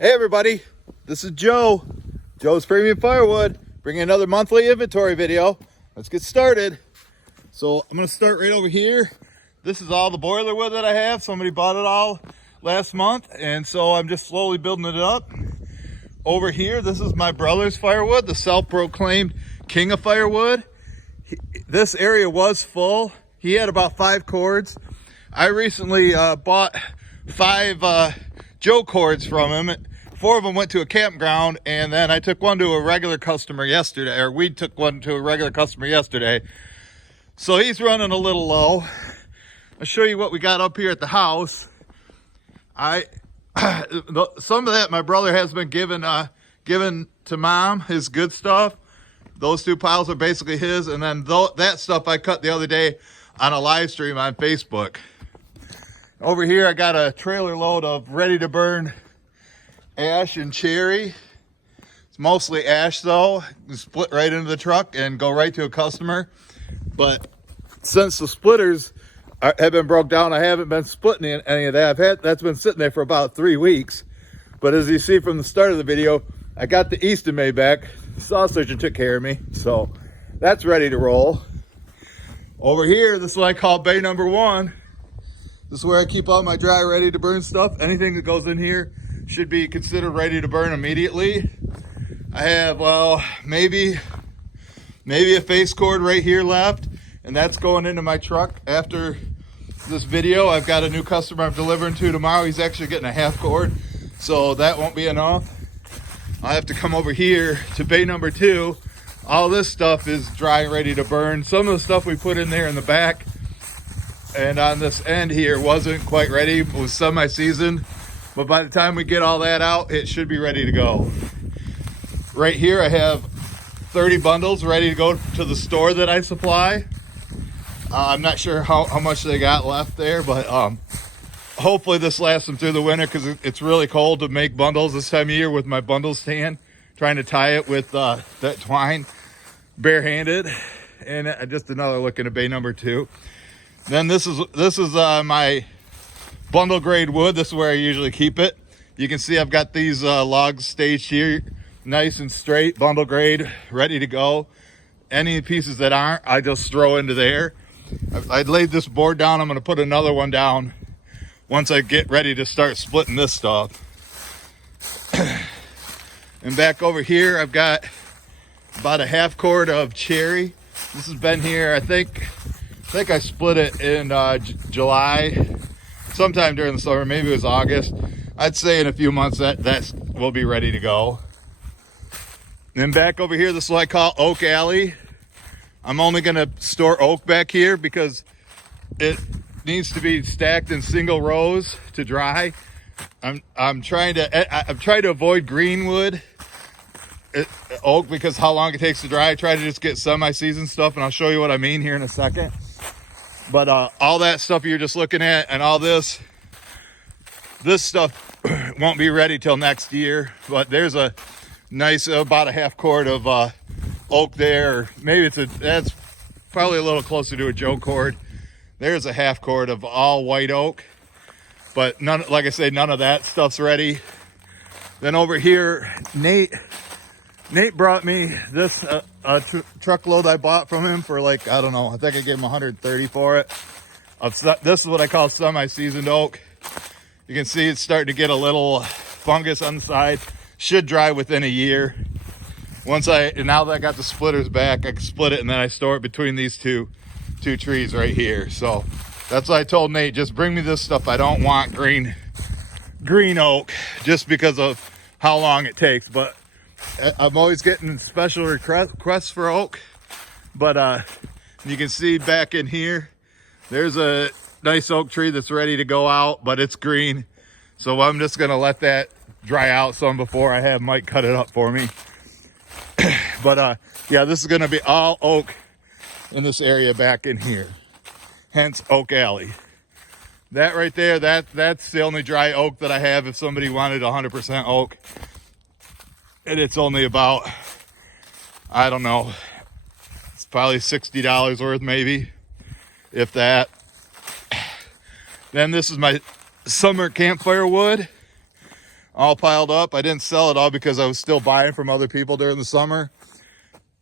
Hey everybody, this is Joe's Premium Firewood, bringing another monthly inventory video. Let's get started. So I'm going to start right over here. This is all the boiler wood that I have. Somebody bought it all last month, and so I'm just slowly building it up. Over here, this is my brother's firewood, the self-proclaimed king of firewood. This area was full. He had about 5 cords. I recently bought 5 Joe cords from him. 4 of them went to a campground, and then I took one to a regular customer yesterday, or we took one to a regular customer yesterday. So he's running a little low. I'll show you what we got up here at the house. Some of that my brother has been given to Mom, his good stuff. Those 2 piles are basically his, and then that stuff I cut the other day on a live stream on Facebook. Over here I got a trailer load of ready to burn ash and cherry. It's mostly ash though. You split right into the truck and go right to a customer. But since the splitters have been broke down, I haven't been splitting any of that. That's been sitting there for about 3 weeks. But as you see from the start of the video, I got the Easton May back. The saw surgeon took care of me, so that's ready to roll. Over here, this is what I call bay number 1. This is where I keep all my dry, ready to burn stuff. Anything that goes in here should be considered ready to burn immediately. I have, well, maybe a face cord right here left, and that's going into my truck after this video. I've got a new customer I'm delivering to tomorrow. He's actually getting a half cord, so that won't be enough. I have to come over here to bay number 2. All this stuff is dry, ready to burn. Some of the stuff we put in there in the back and on this end here wasn't quite ready. It was semi-seasoned, but by the time we get all that out, it should be ready to go. Right here I have 30 bundles ready to go to the store that I supply. I'm not sure how much they got left there, but hopefully this lasts them through the winter, because it's really cold to make bundles this time of year with my bundle stand, trying to tie it with that twine barehanded. And just another look into bay number 2. Then this is my bundle grade wood. This is where I usually keep it. You can see I've got these logs staged here, nice and straight, bundle grade, ready to go. Any pieces that aren't, I just throw into there. I laid this board down. I'm going to put another one down once I get ready to start splitting this stuff. And back over here, I've got about a half cord of cherry. This has been here, I think I split it in July, sometime during the summer. Maybe it was August. I'd say in a few months that will be ready to go. And then back over here, this is what I call Oak Alley. I'm only going to store oak back here because it needs to be stacked in single rows to dry. I'm trying to avoid greenwood oak because how long it takes to dry. I try to just get semi-seasoned stuff, and I'll show you what I mean here in a second. But all that stuff you're just looking at, and all this stuff won't be ready till next year. But there's a nice about a half cord of oak there. Maybe that's probably a little closer to a Joe cord. There's a half cord of all white oak, but none, like I say, none of that stuff's ready. Then over here, Nate brought me this truckload I bought from him for, like, I don't know, I think I gave him 130 for it. This is what I call semi-seasoned oak. You can see it's starting to get a little fungus on the side. Should dry within a year. Now that I got the splitters back, I can split it, and then I store it between these two trees right here. So that's what I told Nate, just bring me this stuff. I don't want green oak just because of how long it takes. But I'm always getting special requests for oak. But you can see back in here, there's a nice oak tree that's ready to go out, but it's green. So I'm just gonna let that dry out some before I have Mike cut it up for me. But yeah, this is gonna be all oak in this area back in here, hence Oak Alley. That right there, that's the only dry oak that I have if somebody wanted 100% oak. And it's only about, I don't know, it's probably $60 worth maybe, if that. Then this is my summer campfire wood. all piled up. I didn't sell it all because I was still buying from other people during the summer.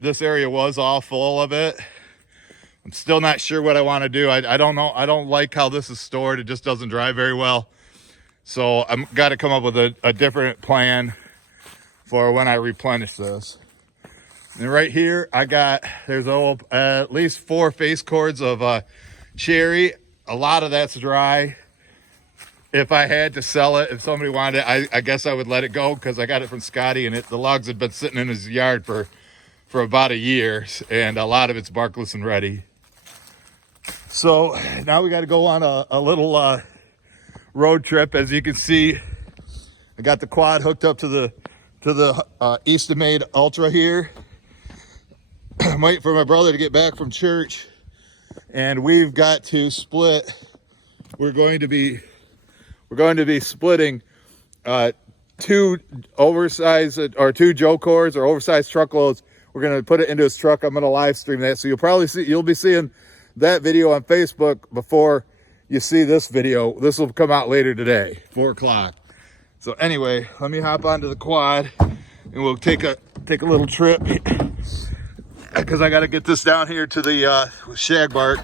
This area was all full of it. I'm still not sure what I want to do. I don't know. I don't like how this is stored. It just doesn't dry very well. So I've got to come up with a different plan for when I replenish this. And right here, there's at least 4 face cords of cherry. A lot of that's dry. If I had to sell it, if somebody wanted it, I guess I would let it go because I got it from Scotty, and the logs had been sitting in his yard for about a year, and a lot of it's barkless and ready. So now we got to go on a little road trip. As you can see, I got the quad hooked up to the East Made Ultra here. I'm waiting for my brother to get back from church, and we've got to split. We're going to be splitting 2 oversized or 2 Joe cords or oversized truckloads. We're going to put it into his truck. I'm going to live stream that, so you'll be seeing that video on Facebook before you see this video. This will come out later today, 4 o'clock. So anyway, let me hop onto the quad and we'll take a little trip, because I got to get this down here to the shagbark.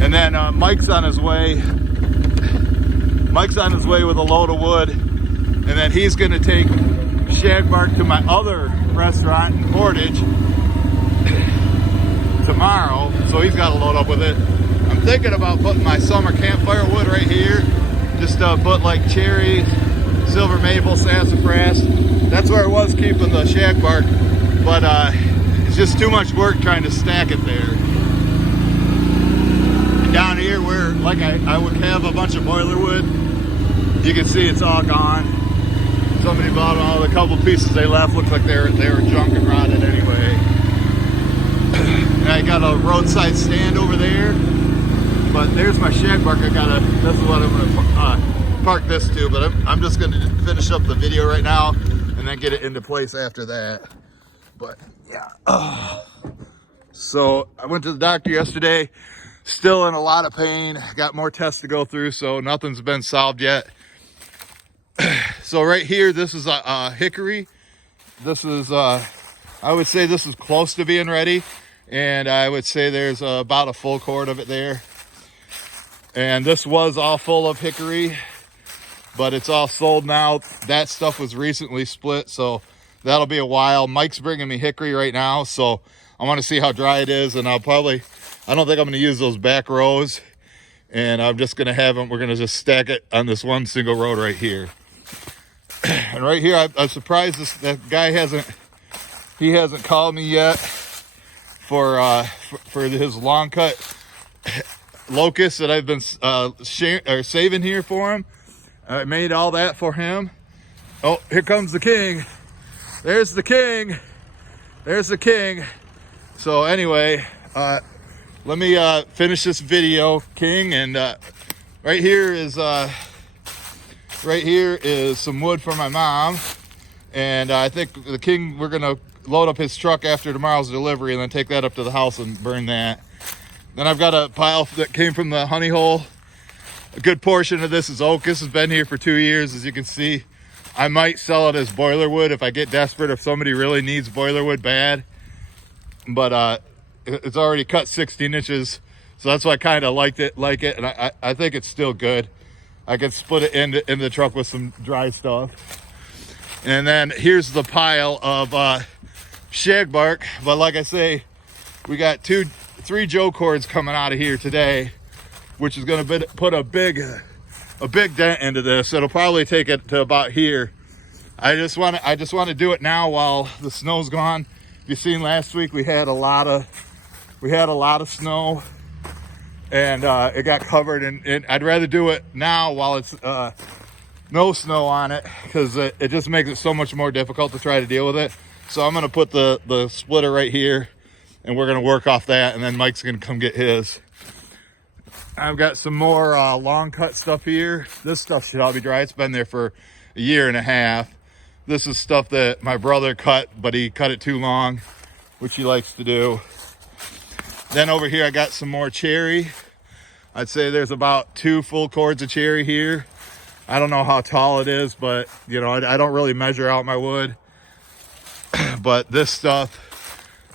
And then Mike's on his way. Mike's on his way with a load of wood, and then he's going to take shagbark to my other restaurant in Portage tomorrow, so he's got to load up with it. I'm thinking about putting my summer campfire wood right here, just put like cherry, silver maple, sassafras. That's where I was keeping the shagbark, but it's just too much work trying to stack it there. And down here where like I would have a bunch of boiler wood, you can see it's all gone. Somebody bought all the couple pieces they left. Looks like they were junk and rotted anyway. And I got a roadside stand over there, but there's my shagbark. This is what I'm gonna park this to, but I'm just gonna finish up the video right now and then get it into place after that. But yeah. So I went to the doctor yesterday, still in a lot of pain. Got more tests to go through, so nothing's been solved yet. So right here, this is a hickory. This is, I would say this is close to being ready. And I would say there's about a full cord of it there. And this was all full of hickory, but it's all sold now. That stuff was recently split, so that'll be a while. Mike's bringing me hickory right now, so I want to see how dry it is. And I don't think I'm going to use those back rows. And I'm just going to we're going to just stack it on this one single road right here. And right here, I'm surprised that guy hasn't called me yet for his long cut locust that I've been saving here for him. I made all that for him. Oh, here comes the king. There's the king. There's the king. So anyway, let me finish this video, King, and right here is some wood for my mom, and I think the King, we're gonna load up his truck after tomorrow's delivery and then take that up to the house and burn that. Then I've got a pile that came from the honey hole. A good portion of this is oak. This has been here for 2 years, as you can see. I might sell it as boiler wood if I get desperate, if somebody really needs boiler wood bad. But it's already cut 16 inches, so that's why I kind of like it, and I think it's still good. I can split it in the truck with some dry stuff. And then here's the pile of shagbark. But like I say, we got 3 Joe cords coming out of here today, which is going to put a big dent into this. It'll probably take it to about here. I just want to do it now while the snow's gone. You seen last week we had a lot of snow, and it got covered, and I'd rather do it now while it's no snow on it, because it just makes it so much more difficult to try to deal with it. So I'm going to put the splitter right here, and we're going to work off that, and then Mike's going to come get his. I've got some more long cut stuff here. This stuff should all be dry. It's been there for a year and a half. This is stuff that my brother cut, but he cut it too long, which he likes to do. Then over here, I got some more cherry. I'd say there's about 2 full cords of cherry here. I don't know how tall it is, but you know, I don't really measure out my wood. But this stuff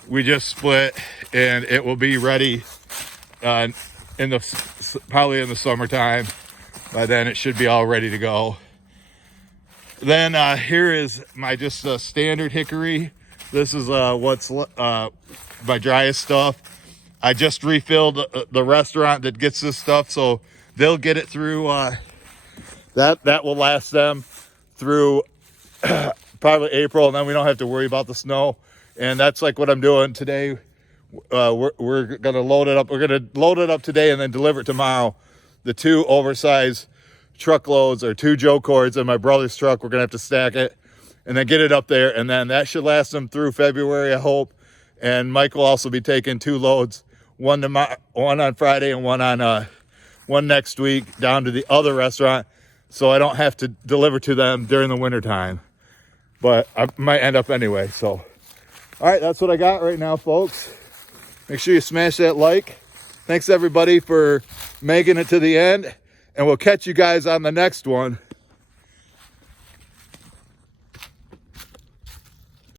we just split, and it will be ready probably in the summertime. By then it should be all ready to go. Then here is my just standard hickory. This is what's my driest stuff. I just refilled the restaurant that gets this stuff, so they'll get it through. That will last them through probably April, and then we don't have to worry about the snow. And that's like what I'm doing today. We're gonna load it up. We're gonna load it up today and then deliver it tomorrow. The 2 oversized truckloads or 2 Joe cords in my brother's truck. We're gonna have to stack it and then get it up there, and then that should last them through February, I hope. And Mike will also be taking 2 loads, one on Friday and one next week down to the other restaurant, so I don't have to deliver to them during the wintertime. But I might end up anyway. So, all right, that's what I got right now, folks. Make sure you smash that like. Thanks everybody for making it to the end, and we'll catch you guys on the next one.